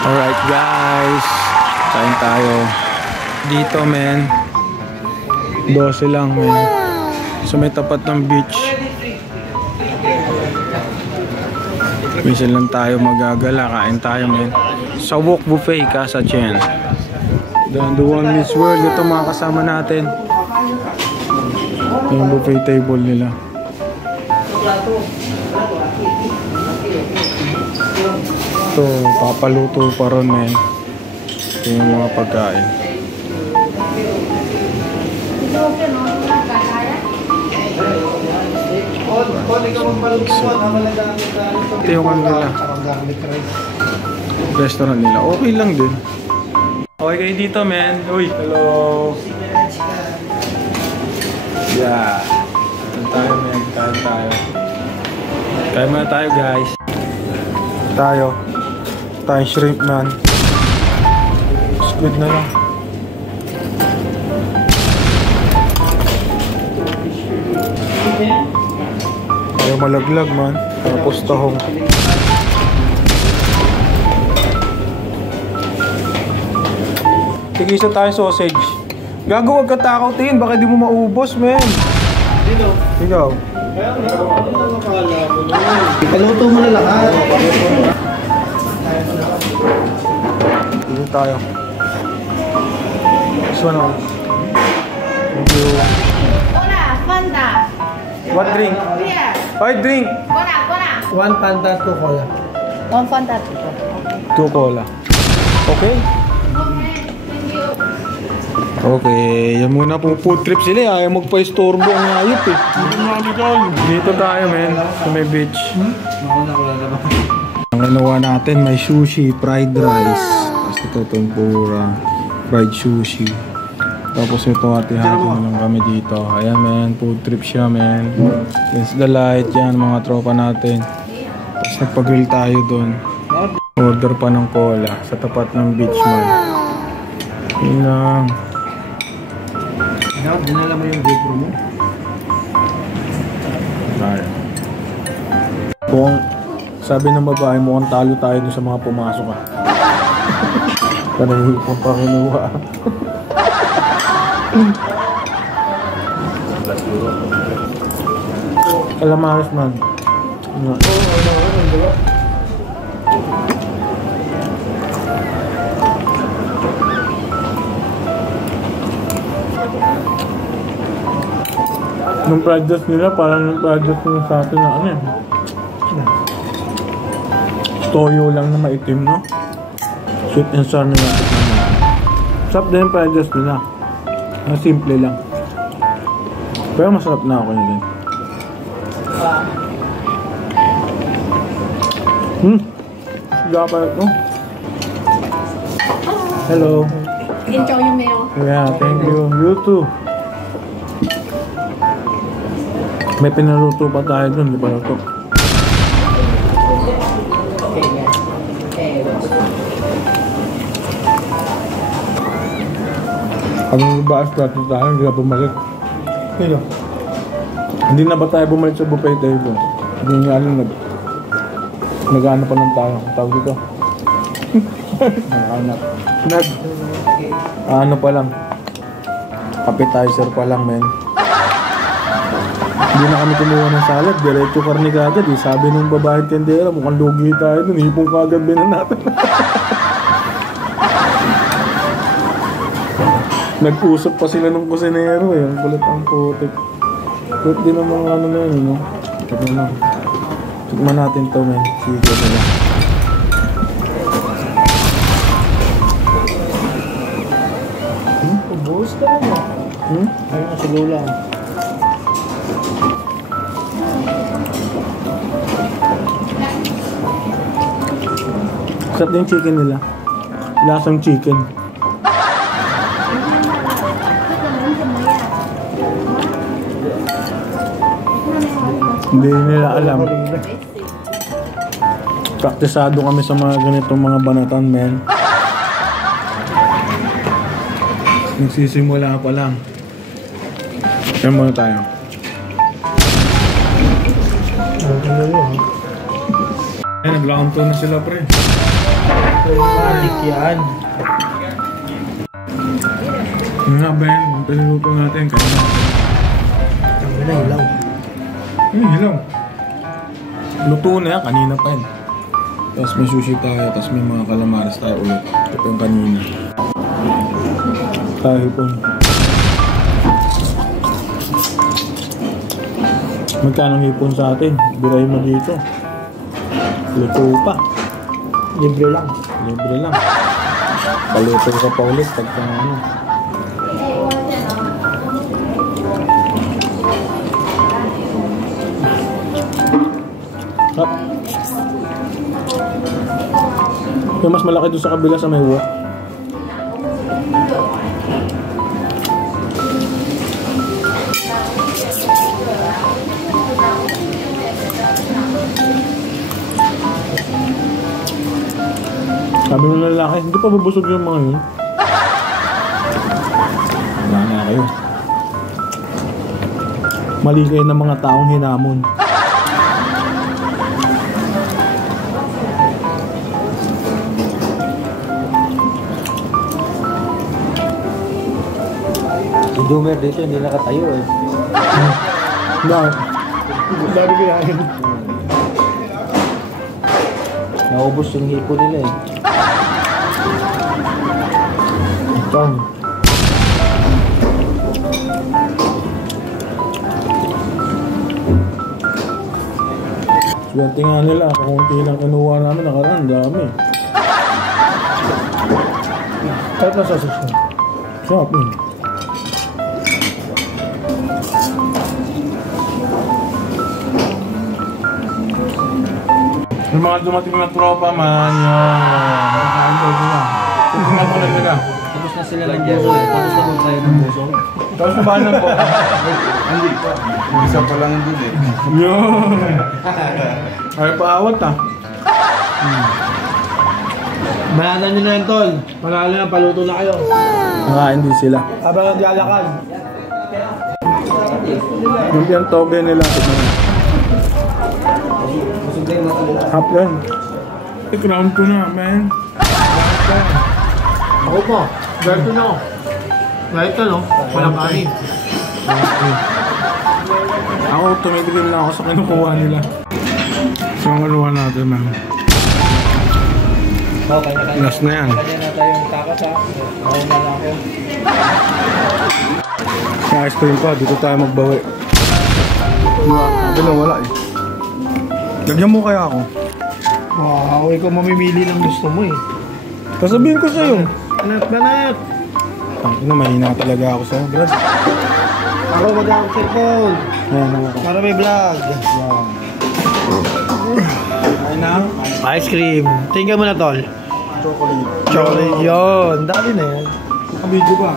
Alright guys, kain tayo dito men. 12 lang men. So may tapat ng beach. Minsan lang tayo magagala, kain tayo men. Sa Wok Buffet, Casa Chen. Then the one Miss World, ito mga kasama natin. Yung buffet table nila. Ito, papaluto pa ron men. Ito yung mga pagkain. Ito yung kanila restaurant nila. Okay lang din. Okay kayo dito men. Uy, hello. Yeah. Kain tayo men. Kain tayo. Kain muna tayo guys. Tayo shrimp man. Squid na lang. Tayo malaglag man. Tapos tahong. Tigisa tayo sausage. Gago, wag ka takaw tingin. Baka di mo maubos men. Sino? Ikaw. Paluto mo na lahat. Dito tayo. This one on. Thank you. Hola, Fanta. What drink? Beer. Oy, drink. Hola. One Fanta, 2 Cola. One Fanta. 2 cola. Okay? Okay, yan muna po food trip sila. Ayaw magpa-istorbo ang ayop eh. Dito tayo men, sa may beach. Ang ginawa natin, may sushi, fried rice. Tapos ito, tempura, fried sushi. Tapos ito, hati-hati na lang kami dito. Ayan men, food trip siya men. Against the light, yan mga tropa natin. Tapos nagpag-grill tayo dun. Order pa ng cola sa tapat ng beach man. Yun lang. Dinala mo yung GoPro mo? Tayo. Kung sabi ng babae, mukhang talo tayo dun sa mga pumasok ah. Panay kung pa kinuha. Calamares man. Nung project nila, parang nung project nila sa atin na ano eh. Toyo lang na maitim, no? Sweet and sour na natin naman. Sarap din yung project nila. Simple lang. Pero masarap na ako nila. Siga pa ito. Hello. Enjoy your meal. Yeah, thank you. You too. May pinaluto pa tayo dun, di ba ito? Pag nagbaas natin tayo, hindi na bumalik. Hindi na ba tayo bumalik sa buffet table? Hindi nga alam, nag-ano pa lang tayo. Tawag dito. Ano pa lang. Appetizer pa lang, men. Hindi na kami kumuha ng salad, diretso karne kagad eh. Sabi ng babae tendera, mukhang lugi tayo dun, hipong kagad binanatan. Nag-usap pa sila ng kusinero eh, ang kulit ang putik. Kulit din ang mga ano na yun, no? Tignan lang. Tignan natin to, men. Sige na lang. Ubus ka na mo. Ayun, sa lula. Sarap din chicken nila. Lasang chicken. Hindi nila alam. Praktisado kami sa mga ganitong mga banatan, men. Nagsisimula pa lang. Kaya muna tayo. Ay, nag-lounge na sila, pre. garlic yan. Ano nga Ben, ang pinuluto natin kanina. Ang ganda, hilaw. Hilaw. Luto na yan, kanina pa yun. Tapos may sushi tayo, tapos may mga calamares tayo ulit. Ito yung kanina. Tayo po. Magkano hipon sa atin? Biray mo dito. Luto pa. Libre lang. Libre lang. Paluto ka pa ulit pagka ano. Hop. Yung mas malaki doon sa kabila sa may wok. Sabi ng lalaki, hindi pa bubusog yung mga yun. Wala na kayo. Mali kayo ng mga taong hinamon. Si Dumer dito, hindi nakatayo eh. Bakit? Sabi ko yan. Naubos yung hipo nila eh. Ito. Swerte nga nila, kakunti lang kinuha namin, nakaraan, dami. Kahit na sausage mo. Sarap yun. Yung mga dumating na tropa man, yung nakahandle sila. Tingnan ko na nila. Tapos na sila ng buso eh. Tapos na tayo ng buso. Tapos na ba na po? Hindi pa. Isa pa lang dun eh. Yun! Ay, paawat ah. Banatan nyo na yan, tol. Panalo na, paluto na kayo. Nakain din sila. Habang naglalakad. Yung piantoge nila. Hap yan. I-crown ko na, man. Ako po. Berto na ako. Kahit ka, no? Walang kanin. Ako, tumitigil na ako sa kinukuha nila. So, ang aluwa natin, man. Last na yan. Kanya na tayong takas ha. Ako na lang ako. Sa ice cream pa, dito tayo magbawi. Sabi lang, wala eh. Lagyan mo kaya ako. Wow, ikaw mamimili ng gusto mo eh. Sasabihin ko sa'yo. Banat! Tangina, mahina talaga ako sa'yo, Brad. Ako mag-ang cellphone. Ayan, ako. Para may vlog. Ay na? Ice cream. Tingnan mo na, tol. Chocolate. Chocolate yun. Dali na yan. Nakabidyo ba?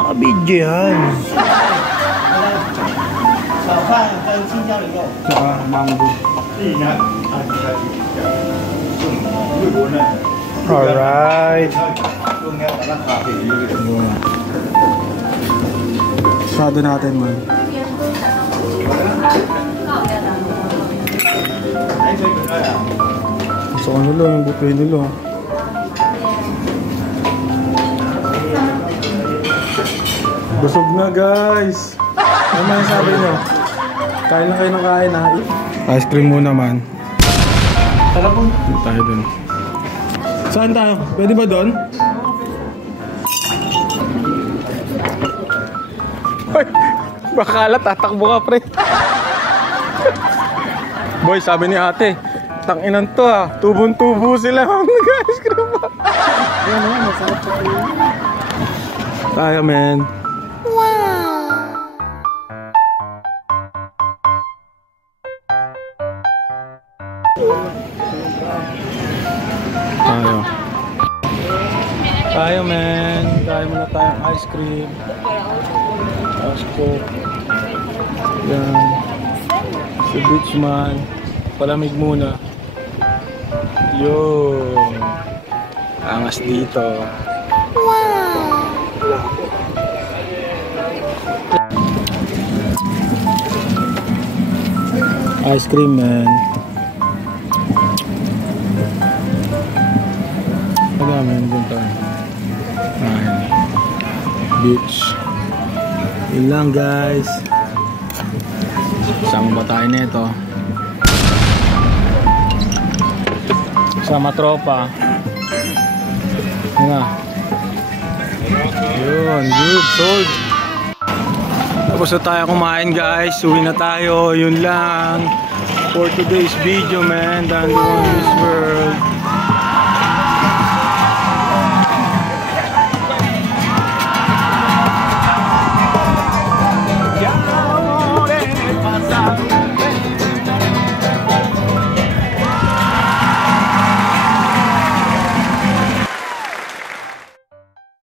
Nakabidyo yan. Saka mango. Alright. Sado natin, man. Gusto ko nilo, yung buffet nilo. Busog na, guys. Ano man sabi nyo? Kain lang kayo ng kain, ha? Ice cream muna, man. Tara po. Dito tayo dun. Saan tayo? Pwede ba dun? Hoy! Bakala tatakbo ka, pre. Boy, sabi ni ate, tanginan to ha. Tubong-tubo sila. Nag-ice cream pa. Yan naman, masarap po yun. Tayo, man. Tayo. Tayo, man. Tayo muna tayong ice cream. Tapos coke. Yan. Si Beachman. Palamig muna. Yun. Angas dito. Ice cream, man. Kaya meron din tayo. Ayan. Beach. Yun lang guys. Sama ba tayo nito? Sama tropa. Nga. Yun, good, sold. Tapos na tayo kumain guys. Uwi na tayo. Yun lang for today's video man. Dandelion Miss World.